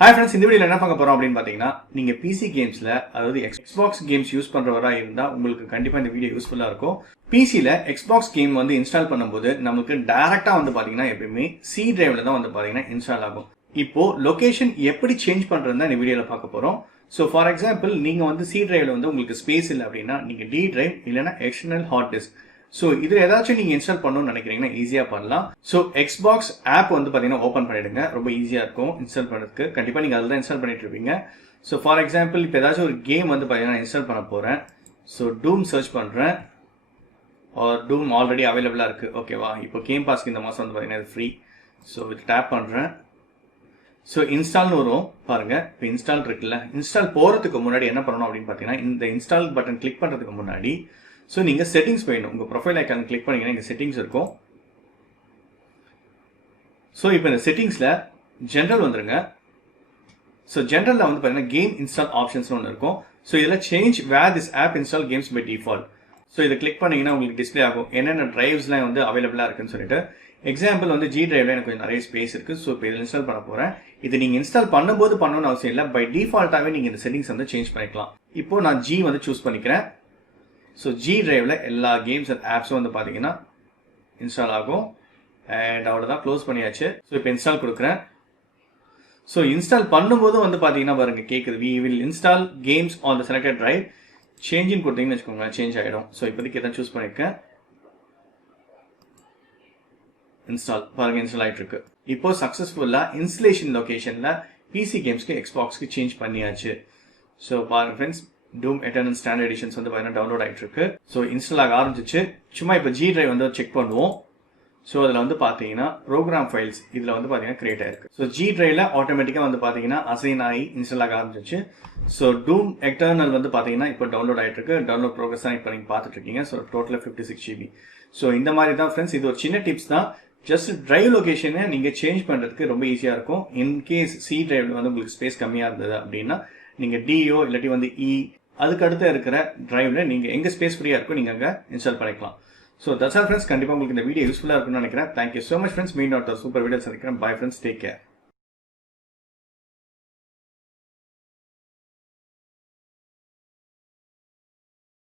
Hi friends, இந்த வீடியோவில் என்ன பார்க்க போகிறோம் அப்படின்னு பார்த்தீங்கன்னா, நீங்கள் பிசி கேம்ஸில் அதாவது எக்ஸ்பாக்ஸ் கேம்ஸ் யூஸ் பண்ணுறவராக இருந்தால் உங்களுக்கு கண்டிப்பாக இந்த வீடியோ யூஸ்ஃபுல்லாக இருக்கும். பிசியில் எக்ஸ்பாக்ஸ் கேம் வந்து இன்ஸ்டால் பண்ணும்போது நமக்கு டேரெக்டாக வந்து பார்த்தீங்கன்னா எப்பயுமே சி டிரைவில் தான் வந்து பார்த்தீங்கன்னா இன்ஸ்டால் ஆகும். இப்போது லொக்கேஷன் எப்படி சேஞ்ச் பண்ணுறதுன்னு இந்த வீடியோவில் பார்க்க போகிறோம். ஸோ ஃபார் எக்ஸாம்பிள் நீங்கள் வந்து சி டிரைவில் வந்து உங்களுக்கு ஸ்பேஸ் இல்லை அப்படின்னா நீங்கள் டி டிரைவ் இல்லைன்னா எக்ஸ்டர்னல் ஹார்ட் டிஸ்க் ஸோ இதில் ஏதாச்சும் நீங்கள் இன்ஸ்டால் பண்ணணும்னு நினைக்கிறீங்கன்னா ஈஸியாக பண்ணலாம். ஸோ எக்ஸ்பாக்ஸ் ஆப் வந்து பார்த்தீங்கன்னா ஓப்பன் பண்ணிடுங்க. ரொம்ப ஈஸியாக இருக்கும் இன்ஸ்டால் பண்ணுறதுக்கு. கண்டிப்பாக நீங்கள் அதில் தான் இன்ஸ்டால் பண்ணிட்டு இருப்பீங்க. ஸோ ஃபார் எக்ஸாம்பிள் இப்போ ஏதாச்சும் ஒரு கேம் வந்து பார்த்தீங்கன்னா இன்ஸ்டால் பண்ண போகிறேன். ஸோ டூம் சர்ச் பண்ணுறேன். டூம் ஆல்ரெடி அவைலபிளாக இருக்குது. ஓகேவா, இப்போ கேம் பாஸ்க்கு இந்த மாதம் வந்து பார்த்தீங்கன்னா இது ஃப்ரீ. ஸோ இது டேப் பண்ணுறேன். ஸோ இன்ஸ்டால்னு வரும் பாருங்கள். இப்போ இன்ஸ்டால் இருக்குல்ல, இன்ஸ்டால் போகிறதுக்கு முன்னாடி என்ன பண்ணணும் அப்படின்னு பார்த்தீங்கன்னா, இந்த இன்ஸ்டால் பட்டன் கிளிக் பண்ணுறதுக்கு முன்னாடி ஸோ நீங்கள் செட்டிங்ஸ் போயிடணும். உங்கள் ப்ரொஃபைல் ஐக்கான் கிளிக் பண்ணிங்கன்னா இங்கே செட்டிங்ஸ் இருக்கும். ஸோ இப்போ இந்த செட்டிங்ஸில் ஜென்ரல் வந்துருங்க. ஸோ ஜென்ரலில் வந்து பார்த்தீங்கன்னா கேம் இன்ஸ்டால் ஆப்ஷன்ஸ்னு ஒன்று இருக்கும். ஸோ இதில் change where this app install games by default. So இதை கிளிக் பண்ணிங்கன்னா உங்களுக்கு டிஸ்பிளே ஆகும் என்னென்ன டிரைவ்ஸ்லாம் வந்து அவைலபிளாக இருக்குன்னு சொல்லிட்டு. எக்ஸாம்பிள் வந்து ஜி டிரைவ்ல எனக்கு கொஞ்சம் நிறைய ஸ்பேஸ் இருக்குது. ஸோ இப்போ இதில் இன்ஸ்டால் பண்ண போகிறேன். இது நீங்கள் இன்ஸ்டால் பண்ணும்போது பண்ணணும்னு அவசியம் இல்லை. பை டிஃபால்ட்டாகவே நீங்கள் இந்த செட்டிங்ஸ் வந்து சேஞ்ச் பண்ணிக்கலாம். இப்போ நான் ஜி வந்து சூஸ் பண்ணிக்கிறேன். ஸோ ஜி டிரைவில் எல்லா கேம்ஸ் அண்ட் ஆப்ஸும் வந்து பார்த்தீங்கன்னா இன்ஸ்டால் ஆகும். அண்ட் அவ்வளோதான், க்ளோஸ் பண்ணியாச்சு. ஸோ இப்போ இன்ஸ்டால் கொடுக்குறேன். ஸோ இன்ஸ்டால் பண்ணும்போது வந்து பார்த்தீங்கன்னா பாருங்க கேட்குது, we will install games on the selected drive. சேஞ்சின்னு கொடுத்தீங்கன்னு வச்சுக்கோங்க, சேஞ்ச் ஆகிடும். ஸோ இப்போதைக்கு எதாவது சூஸ் பண்ணியிருக்கேன். இன்ஸ்டால் பாருங்க, இன்ஸ்டால் ஆகிட்டு இருக்கு. இப்போ சக்ஸஸ்ஃபுல்லாக இன்ஸ்டலேஷன் லொக்கேஷனில் பிசி கேம்ஸ்க்கு எக்ஸ்பாக்ஸ்க்கு சேஞ்ச் பண்ணியாச்சு. ஸோ பாருங்க ஃப்ரெண்ட்ஸ், டூம் எட்டர்னல் ஸ்டாண்டர்ட் எடிஷன்ஸ் வந்து பார்த்தீங்கன்னா டவுன்லோட் ஆகிட்டு இருக்கு. ஸோ இன்ஸ்டால் ஆக ஆரம்பிச்சிச்சு. சும்மா இப்போ ஜி டிரைவ் வந்து செக் பண்ணுவோம். ஸோ அதில் வந்து பார்த்தீங்கன்னா ப்ரோக்ராம் ஃபைல்ஸ் இதில் வந்து பார்த்தீங்கன்னா கிரியேட் ஆயிருக்கு. ஸோ ஜி டிரைவில் ஆட்டோமேட்டிக்காக வந்து பார்த்தீங்கன்னா அசைன் ஆகி இன்ஸ்டால் ஆக ஆரம்பிச்சிச்சு. ஸோ டூம் எட்டர்னல் வந்து பார்த்தீங்கன்னா இப்போ டவுன்லோட் ஆகிட்டு இருக்கு. டவுன்லோட் ப்ரோக்ரஸ் தான் இப்போ நீங்கள் பார்த்துட்டு இருக்கீங்க. ஸோ டோட்டலாக 56 GB. ஸோ இந்த மாதிரி தான் ஃப்ரெண்ட்ஸ், இது ஒரு சின்ன டிப்ஸ் தான். ஜஸ்ட் டிரைவ் லொகேஷனை நீங்கள் சேஞ்ச் பண்ணுறதுக்கு ரொம்ப ஈஸியாக இருக்கும். இன்கேஸ் சி டிரைவில் வந்து உங்களுக்கு ஸ்பேஸ் கம்மியாக இருந்தது அப்படின்னா நீங்கள் டிஓ இல்லாட்டி வந்து அதுக்கு அடுத்து இருக்கிற டிரைவ்ல நீங்கள் எங்கே ஸ்பேஸ் ஃப்ரீயாக இருக்கோ நீங்கள் அங்கே இன்ஸ்டால் பண்ணிக்கலாம். ஸோ தட்ஸ் ஆல் ஃப்ரெண்ட்ஸ், கண்டிப்பாக உங்களுக்கு இந்த வீடியோ யூஸ்ஃபுல்லாக இருக்கும்னு நினைக்கிறேன். Thank you so much friends. மீண்டும் சூப்பர் வீடியோ சந்திக்கிறேன். Bye friends, take care.